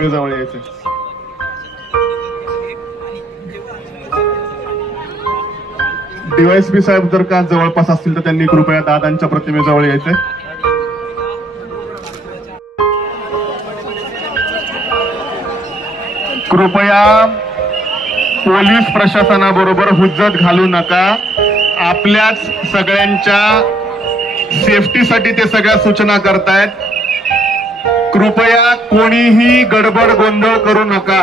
प्रतिमेजवळ यायचे. डीवायएसपी साहेब जर का जवळपास असतील तर त्यांनी कृपया दादांच्या प्रतिमेजवळ यायचे. कृपया पोलीस प्रशासनाबरोबर हुज्जत घालू नका. आपल्याच सगळ्यांच्या सेफ्टीसाठी ते सगळ्या सूचना करतायत. कृपया कोणीही गडबड गोंधळ करू नका.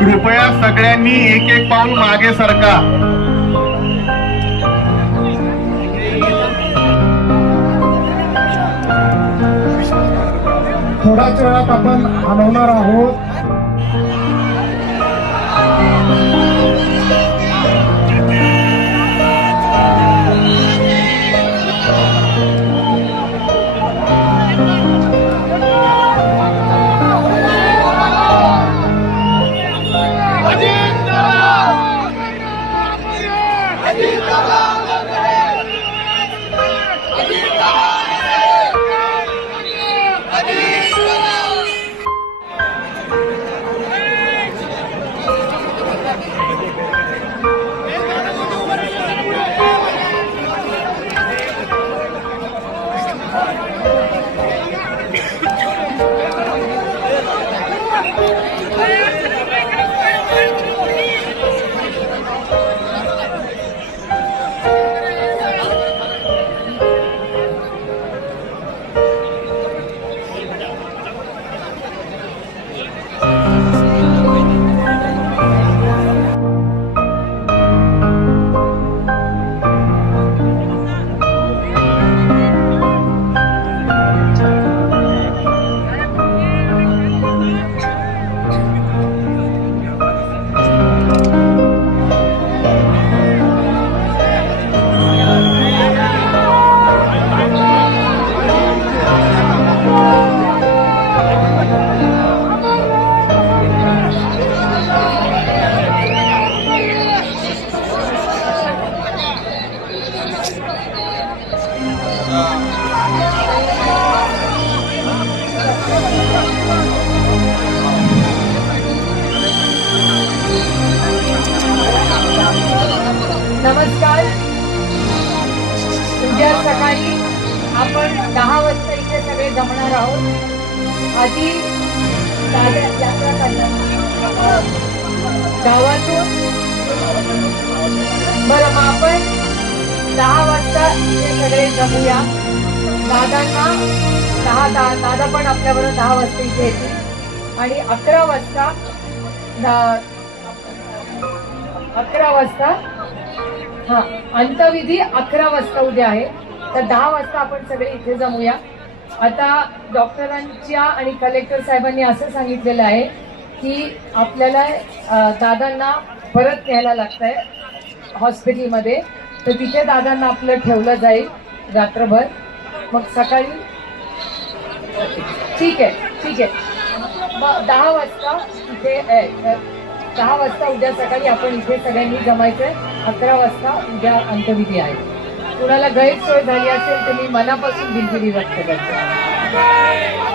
कृपया सगळ्यांनी एक एक पाऊल मागे सरका. थोड्याच वेळात आपण हलवणार आहोत. नमस्कार. उद्या सकाळी आपण 10 वाजता इथे सगळे जमणार आहोत. आधी यात्रा करणार गावातून. बरं, मग आपण 10 वाजता इथे सगळे जमूया. दादांना दादा पण आपल्याबरोबर 10 वाजता इथे येतील. आणि 11 वाजता हा अंतविधी 11 वाजता उद्या आहे. तर 10 वाजता आपण सगळे इथे जमूया. आता डॉक्टरांच्या आणि कलेक्टर साहेबांनी असं सांगितलेलं आहे की आपल्याला दादांना परत न्यायला लागतंय हॉस्पिटलमध्ये. तर तिथे दादांना आपलं ठेवलं जाईल रात्रभर. मग सकाळी ठीक आहे. मग 10 वाजता इथे 10 वाजता उद्या सकाळी आपण इथे सगळ्यांनी जमायचंय. 11 वाजता उद्या अंत्यविधी आहे. कुणाला गैरसोय झाली असेल तर मी मनापासून दिलगिरी व्यक्त करते.